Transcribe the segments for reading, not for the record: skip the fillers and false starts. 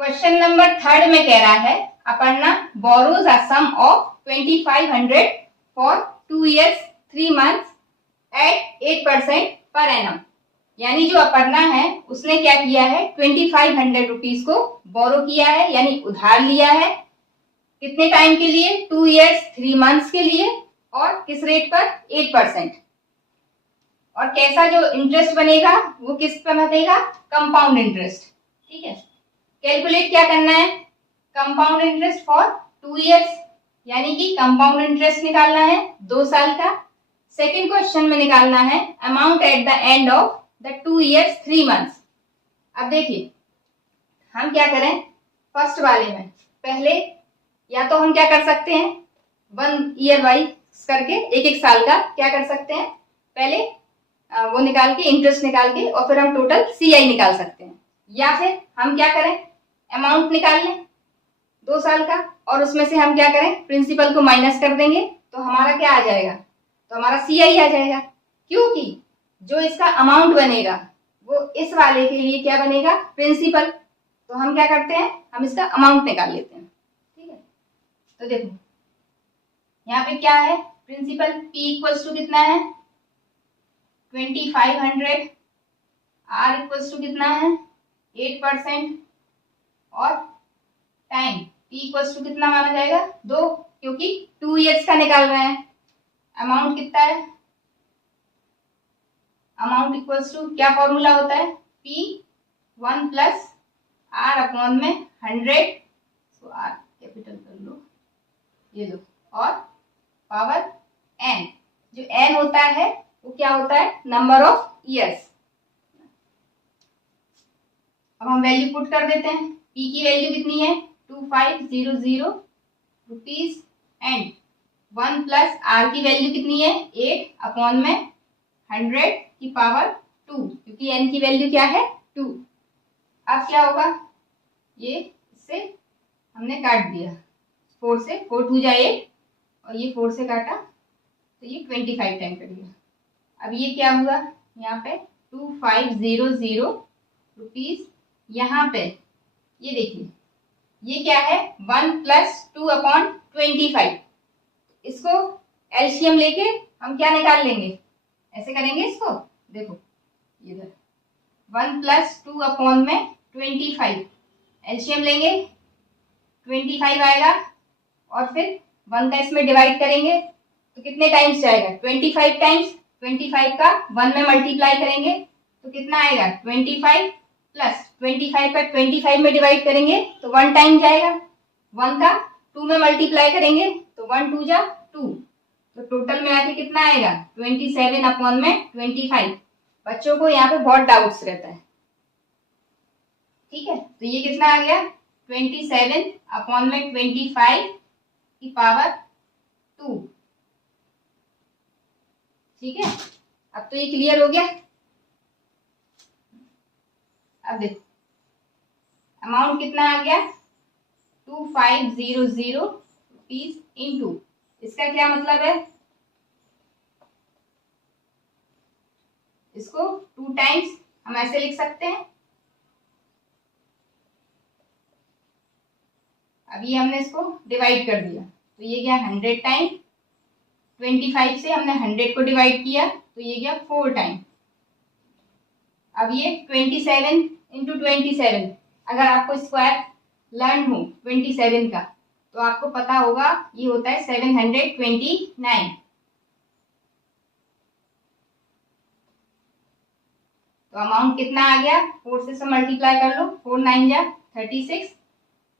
Question number 3 में कह रहा है Aparna borrows a sum of 2500 for 2 years 3 months at 8% per annum. यानी जो अपर्णा है उसने क्या किया है, 2500 रुपीज को बोरो किया है यानी उधार लिया है। कितने टाइम के लिए? 2 years 3 months के लिए। और किस रेट पर? 8%। और कैसा जो इंटरेस्ट बनेगा वो किस पर बनेगा? Compound interest. ठीक है, कैलकुलेट क्या करना है? कंपाउंड इंटरेस्ट फॉर 2 years, यानी कि कंपाउंड इंटरेस्ट निकालना है 2 साल का। सेकेंड क्वेश्चन में निकालना है amount at the end of the 2 years 3 months। अब देखिए हम क्या करें, फर्स्ट वाले में पहले या तो हम क्या कर सकते हैं 1 year वाइज करके एक साल का क्या कर सकते हैं, पहले वो निकाल के इंटरेस्ट निकाल के और फिर हम टोटल सीआई निकाल सकते हैं। या फिर हम क्या करें, अमाउंट निकाल लें 2 साल का और उसमें से हम क्या करें, प्रिंसिपल को माइनस कर देंगे तो हमारा क्या आ जाएगा, तो हमारा सीआई आ जाएगा। क्योंकि जो इसका अमाउंट बनेगा वो इस वाले के लिए क्या बनेगा, प्रिंसिपल। तो हम क्या करते हैं, हम इसका अमाउंट निकाल लेते हैं। ठीक है, तो देखो यहाँ पे क्या है, प्रिंसिपल P इक्वल्स टू कितना है 2500, R इक्वल्स टू कितना है 8% और टाइम T इक्वल्स टू कितना माना जाएगा 2, क्योंकि 2 years का निकाल रहे हैं। अमाउंट कितना है, अमाउंट इक्वल्स टू क्या फॉर्मूला होता है, P1 प्लस R अपॉन में 100, तो R कैपिटल कर लो, ये लो, और पावर n। जो n होता है वो क्या होता है, नंबर ऑफ ईयर्स। अब हम वैल्यू पुट कर देते हैं। P की वैल्यू कितनी है 2500 रुपीज एंड 1 प्लस R की वैल्यू कितनी है 8 अपॉन में 100 की पावर 2, क्योंकि n की वैल्यू क्या है 2। अब क्या होगा, ये इससे हमने काट दिया 4 से, 4 2 जाए 8 और ये 4 से काटा तो ये 25 टाइम कट गया। अब ये क्या हुआ, यहाँ पे 2500 रुपीज, यहाँ पे ये देखिए ये क्या है 1 प्लस 2 अपॉन 25। इसको एलसीएम लेके हम क्या निकाल लेंगे, ऐसे करेंगे इसको, देखो इधर 1 प्लस 2 अपॉन में 25, एलसीएम लेंगे 25 आएगा और फिर 1 का इसमें डिवाइड करेंगे तो कितने टाइम्स जाएगा 25 टाइम्स, 25 का 1 में मल्टीप्लाई करेंगे तो कितना आएगा 25 प्लस 25 का 25 में डिवाइड करेंगे तो 1 टाइम जाएगा, 1 का 2 में मल्टीप्लाई करेंगे तो 1 2 जा 2, तो टोटल में आके कितना आएगा 27 अपॉन में 25। बच्चों को यहाँ पे बहुत डाउट्स रहता है। ठीक है, तो ये कितना आ गया 27 अपॉन में 25 की पावर 2। ठीक है, अब तो ये क्लियर हो गया। अब देखो अमाउंट कितना आ गया 2500 रुपीज इंटू, इसका क्या मतलब है, इसको 2 टाइम्स हम ऐसे लिख सकते हैं। अभी हमने इसको डिवाइड कर दिया तो ये गया 100 टाइम, 25 से हमने 100 को डिवाइड किया तो ये गया 4 टाइम। अब ये 27 इंटू 27, अगर आपको स्क्वायर लर्न हो 27 का तो आपको पता होगा ये होता है 729। तो अमाउंट कितना आ गया, 4 से मल्टीप्लाई कर लो, 4 9 जा 36,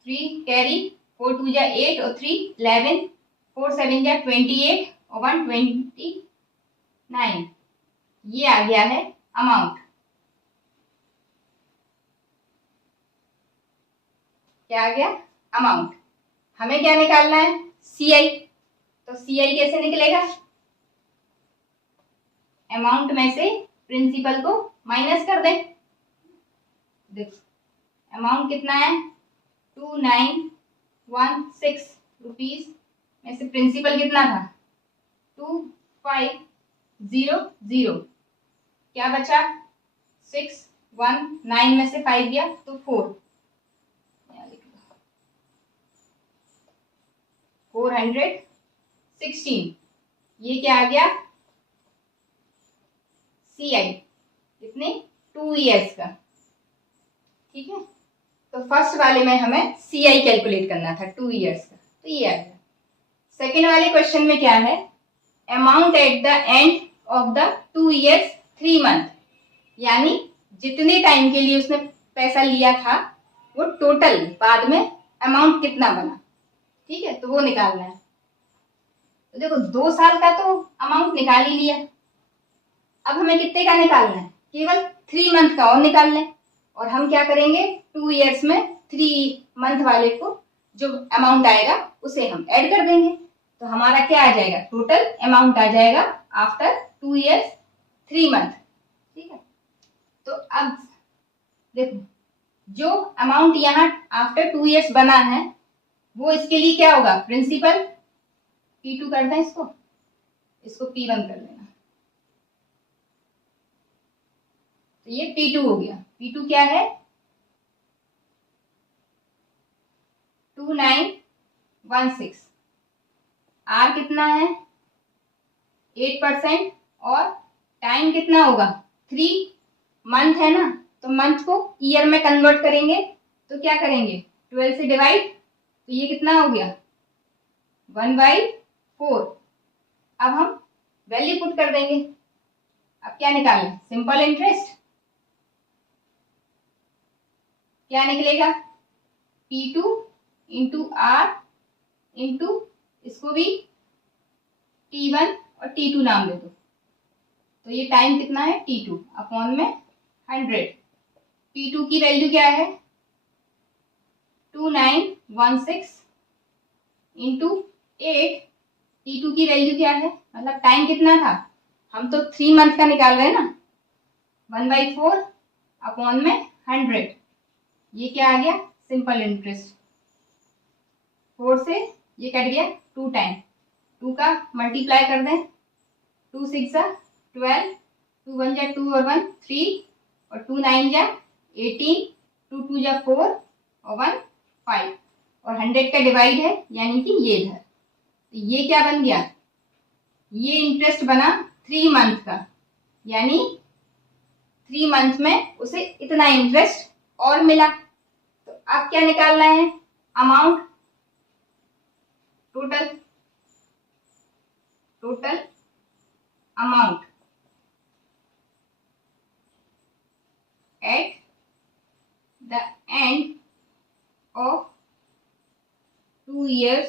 3 कैरी, 4 2 जा 8 और 3 11, 4 7 जा 28 और 1 29। ये आ गया है अमाउंट। क्या आ गया, अमाउंट। हमें क्या निकालना है, सीआई। तो सीआई कैसे निकलेगा, अमाउंट में से प्रिंसिपल को माइनस कर दें। देखो अमाउंट कितना है 2916 रुपीज में से प्रिंसिपल कितना था 2500, क्या बचा 619 में से 5 गया तो 4, 416, ये क्या आ गया CI, कितने 2 ईयर्स का। ठीक है, तो फर्स्ट वाले में हमें CI कैलकुलेट करना था 2 ईयर्स का, तो ये आ गया। सेकेंड वाले क्वेश्चन में क्या है, amount at the end of the 2 years 3 month, यानी जितने टाइम के लिए उसने पैसा लिया था वो टोटल बाद में अमाउंट कितना बना। ठीक है, तो वो निकालना है। तो देखो 2 साल का तो अमाउंट निकाल ही लिया, अब हमें कितने का निकालना है, केवल 3 मंथ का और निकाल लें, और हम क्या करेंगे 2 ईयर्स में 3 मंथ वाले को जो अमाउंट आएगा उसे हम ऐड कर देंगे, तो हमारा क्या आ जाएगा, टोटल अमाउंट आ जाएगा आफ्टर 2 ईयर्स 3 मंथ। ठीक है, तो अब देखो जो अमाउंट यहाँ आफ्टर 2 ईयर्स बना है वो इसके लिए क्या होगा, प्रिंसिपल P2 कर दें, इसको P1 कर लेना, तो ये P2 हो गया। P2 क्या है 2916, R कितना है 8%, और टाइम कितना होगा 3 मंथ है ना, तो मंथ को ईयर में कन्वर्ट करेंगे तो क्या करेंगे 12 से डिवाइड, तो ये कितना हो गया 1/4। अब हम वैल्यू पुट कर देंगे, अब क्या निकालें, सिंपल इंटरेस्ट, क्या निकलेगा P2 इंटू R इंटू इसको भी T1 और T2 नाम दे दो, तो ये टाइम कितना है T2 अपॉन में 100। P2 की वैल्यू क्या है 2916 इंटू 8, T2 की वैल्यू क्या है, मतलब टाइम कितना था, हम तो 3 मंथ का निकाल रहे हैं ना, 1/4 अपॉन में 100, ये क्या आ गया सिंपल इंटरेस्ट। 4 से ये कट गया 2 टाइम, 2 का मल्टीप्लाई कर दें, 2 6 जा 12, 2 1 जा 2 और 1 3, और 2 9 जा 18, 2 2 जा 4 और 1 5, और 100 का डिवाइड है यानी कि ये इधर, तो ये क्या बन गया, ये इंटरेस्ट बना 3 मंथ का, यानी 3 मंथ में उसे इतना इंटरेस्ट और मिला। तो अब क्या निकालना है, amount, total amount at the end of 2 years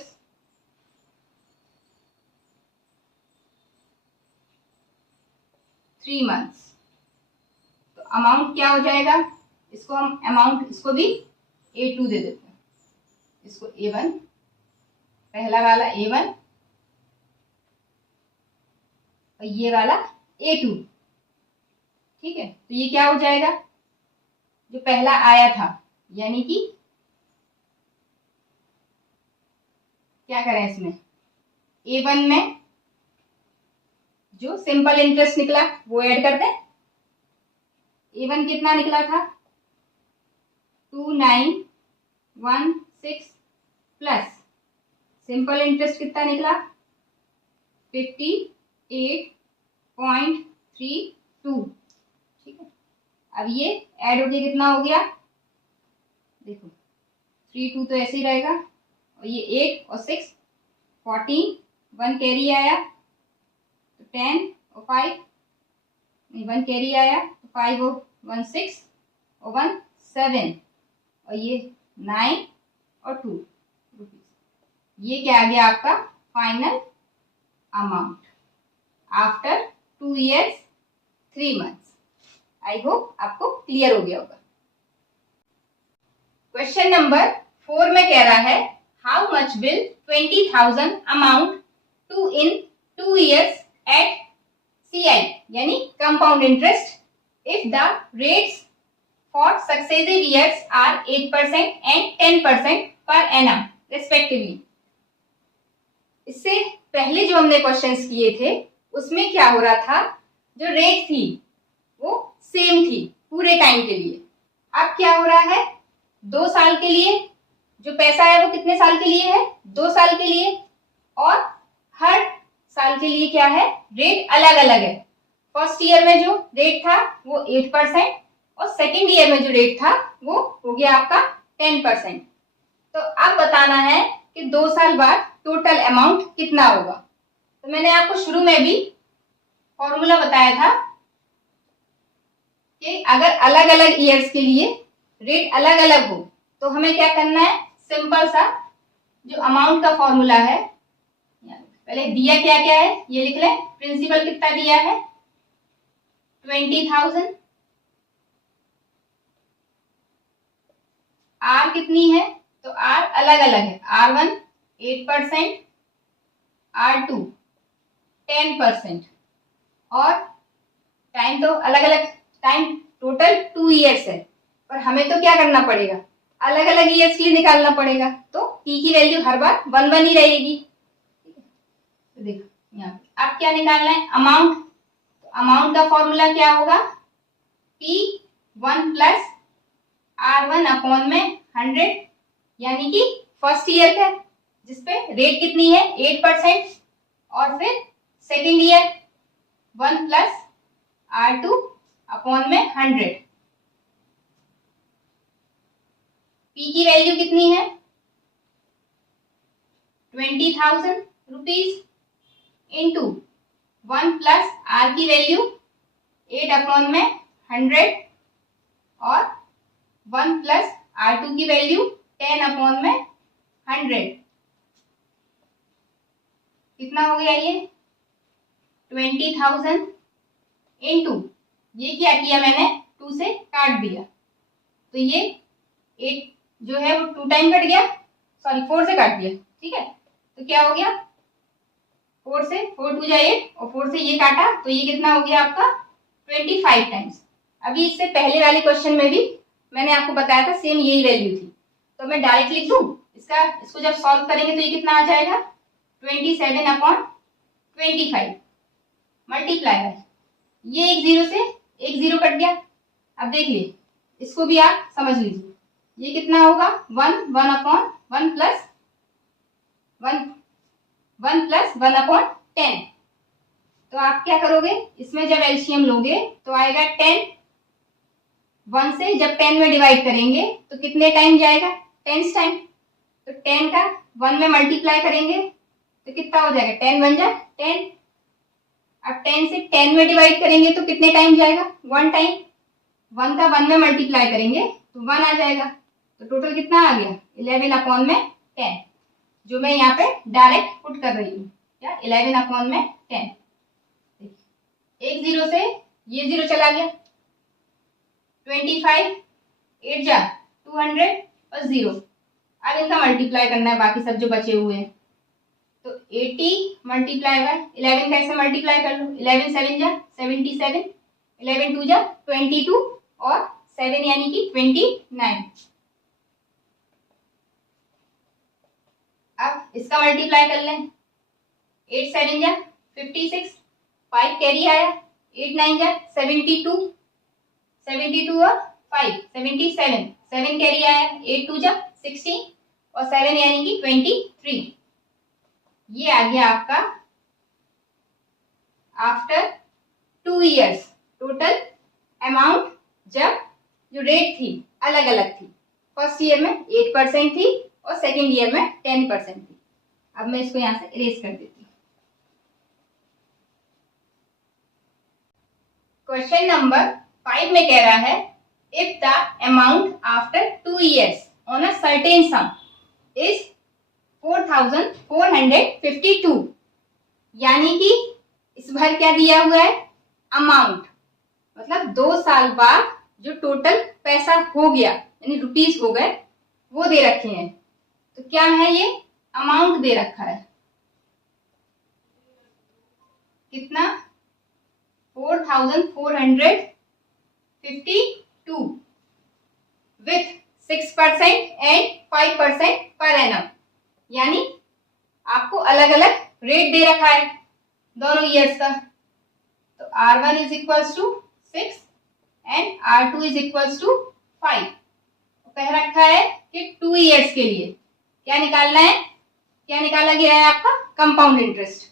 3 months। तो अमाउंट क्या हो जाएगा, इसको हम अमाउंट, इसको भी A2 दे देते हैं, इसको A1, पहला वाला A1 और ये वाला A2। ठीक है, तो ये क्या हो जाएगा, जो पहला आया था, यानी कि क्या करें इसमें A1 में जो सिंपल इंटरेस्ट निकला वो ऐड कर दें। A1 कितना निकला था 2916 प्लस सिंपल इंटरेस्ट कितना निकला 58.32। ठीक है, अब ये ऐड हो गया, कितना हो गया देखो 3 2 तो ऐसे ही रहेगा, और ये 8 और 6 14, 1 कैरी आया तो 10 और 5, 1 कैरी आया तो 5 और 1 6 और 1 7, और ये 9 और 2 रुपीज। ये क्या आ गया आपका final amount after 2 years 3 months। I hope आपको क्लियर हो गया होगा। क्वेश्चन नंबर 4 में कह रहा है how much will 20,000 amount to in 2 years at CI यानी compound interest if the rates for successive years are 8% and 10% per annum respectively. इससे पहले जो हमने क्वेश्चंस किए थे उसमें क्या हो रहा था, जो रेट थी वो सेम थी पूरे टाइम के लिए। अब क्या हो रहा है 2 साल के लिए जो पैसा है वो कितने साल के लिए है 2 साल के लिए, और हर साल के लिए क्या है, रेट अलग अलग है। फर्स्ट ईयर में जो रेट था वो 8% और सेकेंड ईयर में जो रेट था वो हो गया आपका 10%। तो अब बताना है कि 2 साल बाद टोटल अमाउंट कितना होगा। तो मैंने आपको शुरू में भी फॉर्मूला बताया था कि अगर अलग अलग ईयर्स के लिए रेट अलग अलग हो तो हमें क्या करना है, सिंपल सा जो अमाउंट का फॉर्मूला है, पहले दिया क्या क्या है ये लिख लें। प्रिंसिपल कितना दिया है, 20,000। आर कितनी है, तो आर अलग अलग है, R1 8%, R2 10% और टाइम तो अलग अलग, टाइम टोटल 2 ईयर्स है, पर हमें तो क्या करना पड़ेगा, अलग अलग ईयर्स के लिए निकालना पड़ेगा। तो पी की वैल्यू हर बार 1 1 ही रहेगी। तो देखो यहाँ पे अब क्या निकालना है, अमाउंट। तो अमाउंट का फॉर्मूला क्या होगा, P1 प्लस R1 अपॉन में 100, यानी कि फर्स्ट ईयर का जिसपे रेट कितनी है 8%, और फिर second year 1 plus R2 upon में 100। P की वैल्यू कितनी है 20,000 रुपीज इंटू 1 प्लस R की वैल्यू 8 अपॉन में 100 और 1 प्लस R2 की वैल्यू 10 अपॉन में 100। कितना हो गया ये 20,000 इंटू, ये क्या किया मैंने 2 से काट दिया, तो ये 8 जो है वो 2 टाइम कट गया, सॉरी 4 से काट दिया, ठीक है। तो क्या हो गया 4 से 4 2 जा 8 और 4 से ये काटा, तो ये कितना हो गया आपका 25 टाइम्स। अभी इससे पहले वाले क्वेश्चन में भी मैंने आपको बताया था सेम यही वैल्यू थी, तो मैं डायरेक्ट लिख दूं इसको जब सॉल्व करेंगे तो ये कितना आ जाएगा 27 अपॉन 25 मल्टीप्लाई बाय, ये एक जीरो से एक जीरो कट गया। अब देखिए इसको भी आप समझ लीजिए, ये कितना होगा 1 1 अपॉन 1 प्लस 1 अपॉन 10। तो आप क्या करोगे, इसमें जब एलसीएम लोगे तो आएगा 10, 1 से जब 10 में डिवाइड करेंगे तो कितने टाइम जाएगा 10 टाइम, तो 10 का 1 में मल्टीप्लाई करेंगे तो कितना हो जाएगा 10 बन जाए 10। अब 10 से 10 में डिवाइड करेंगे तो कितने टाइम जाएगा 1 टाइम, 1 का 1 में मल्टीप्लाई करेंगे तो 1 आ जाएगा, तो टोटल कितना आ गया 11 अपॉन में 10, जो मैं यहाँ पे डायरेक्ट पुट कर रही हूँ, क्या 11 अपॉन में 10। एक जीरो से ये जीरो चला गया, 25 8 जा 200 और 0। अब इनका मल्टीप्लाई करना है बाकी सब जो बचे हुए हैं, तो 80 मल्टीप्लाई बाय 11 कैसे मल्टीप्लाई कर लो, 11 7 जा 77, 11 2 जा 22 और 7 यानी कि 29। अब इसका मल्टीप्लाई कर लें, 8 7 जा 56, 5 कैरी आया, 8 9 जा 72, 72 और 5 77, 7 कैरी आया, 8 2 जा 16 और 7 यानी कि 23। ये आ गया आपका आफ्टर 2 इयर्स टोटल अमाउंट, जब जो रेट थी अलग अलग थी, फर्स्ट ईयर में 8% थी और सेकेंड ईयर में 10% थी। अब मैं इसको यहां से इरेज कर देती हूँ। क्वेश्चन नंबर 5 में कह रहा है if the amount after 2 years on a certain some is 4,452, यानी कि इस बार क्या दिया हुआ है अमाउंट, मतलब 2 साल बाद जो टोटल पैसा हो गया यानी रुपीस हो गए वो दे रखे हैं। तो क्या है ये अमाउंट दे रखा है कितना 4,452 विथ 6% एंड 5% पर एनम, यानी आपको अलग अलग रेट दे रखा है दोनों ईयर्स का। तो R1 is equals to 6 and R2 is equals to 5। कह रखा है कि 2 इयर्स के लिए क्या निकालना है क्या निकाला गया है आपका? Compound interest.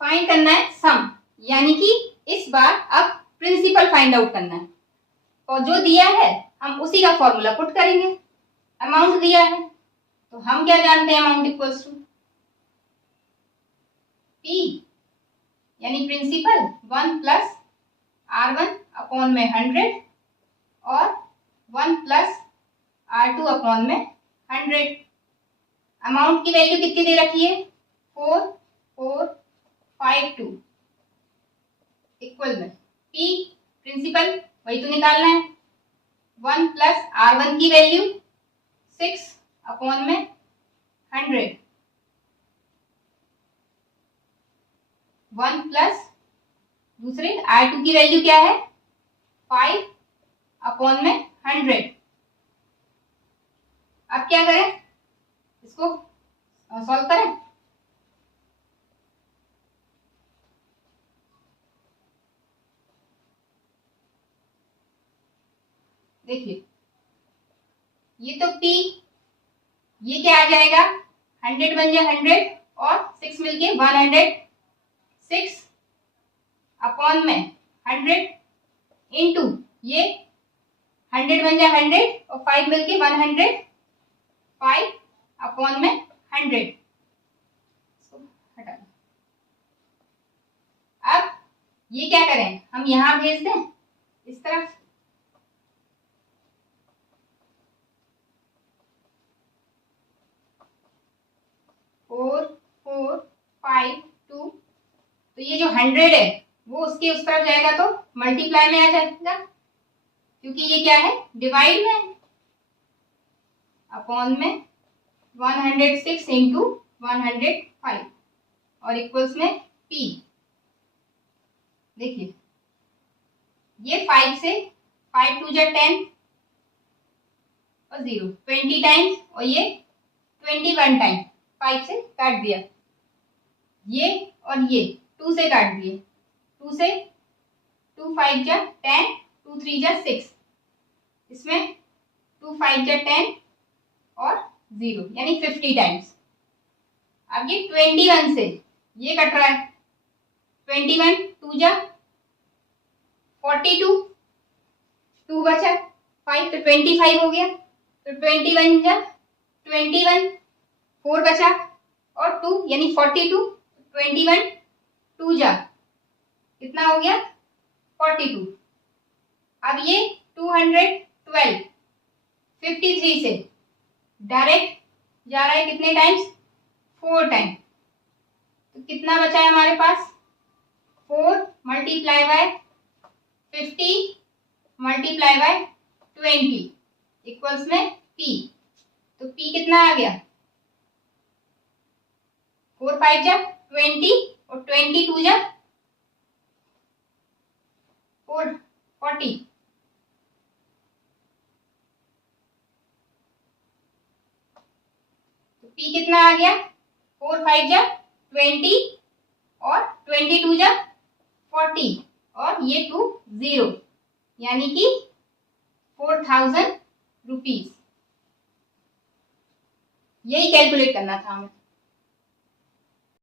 फाइंड करना है सम, यानी कि इस बार अब प्रिंसिपल फाइंड आउट करना है, और जो दिया है हम उसी का फॉर्मूला पुट करेंगे। अमाउंट दिया है तो हम क्या जानते हैं? अमाउंट इक्वल्स टू पी, यानी प्रिंसिपल 1 प्लस R1 अपॉन में 100 और 1 प्लस R2 अपॉन में 100। अमाउंट की वैल्यू कितनी दे रखी है? 4452 इक्वल में P प्रिंसिपल वही तो निकालना है। 1 प्लस R1 की वैल्यू 6 अपॉन में 100, 1 प्लस दूसरे R2 की वैल्यू क्या है? 5 अपॉन में 100। अब क्या करें? इसको सॉल्व करें। देखिए ये तो P, ये क्या आ जाएगा? 100 बन जाए 100 और 6 मिलके 106 अपॉन में 100 इंटू ये 100 बन जाए 100 और 5 मिलके 105 अपॉन में 100। हटा। अब ये क्या करें? हम यहां भेज दें इस तरफ, फोर फोर 5 2, तो ये जो 100 है वो उसके उस तरफ जाएगा तो मल्टीप्लाई में आ जाएगा, क्योंकि ये क्या है? डिवाइड में, अपॉन में 106 इंटू 105 और इक्वल्स में P। देखिए ये 5 से 5 2 जा 10 और 0 20 टाइम्स, और ये 21 टाइम 5 से काट दिया, ये और ये 2 से काट दिए, 2 से 2 5 जा 10, 2 3 जा 6, इसमें 2 5 जा 10 और 0 यानी 50 टाइम्स। अब ये 21 से ये कट रहा है, 21 2 जा 42, 2 बचा 5 तो 25 हो गया, तो 21 जा 21, 4 बचा और 2 यानी 42, 21 2 जा कितना हो गया? 42। अब ये 212 53 से डायरेक्ट जा रहा है कितने टाइम्स? 4 टाइम, तो कितना बचा है हमारे पास? 4 multiply by 50 multiply by 20 equals में P। तो P कितना आ गया? 4 5 जा 20 और 22 जा 40। तो P कितना आ गया? 4 5 जा 20 और 22 जा 40 और ये 2 0, यानी कि 4000 रुपीज। यही कैलकुलेट करना था हमें।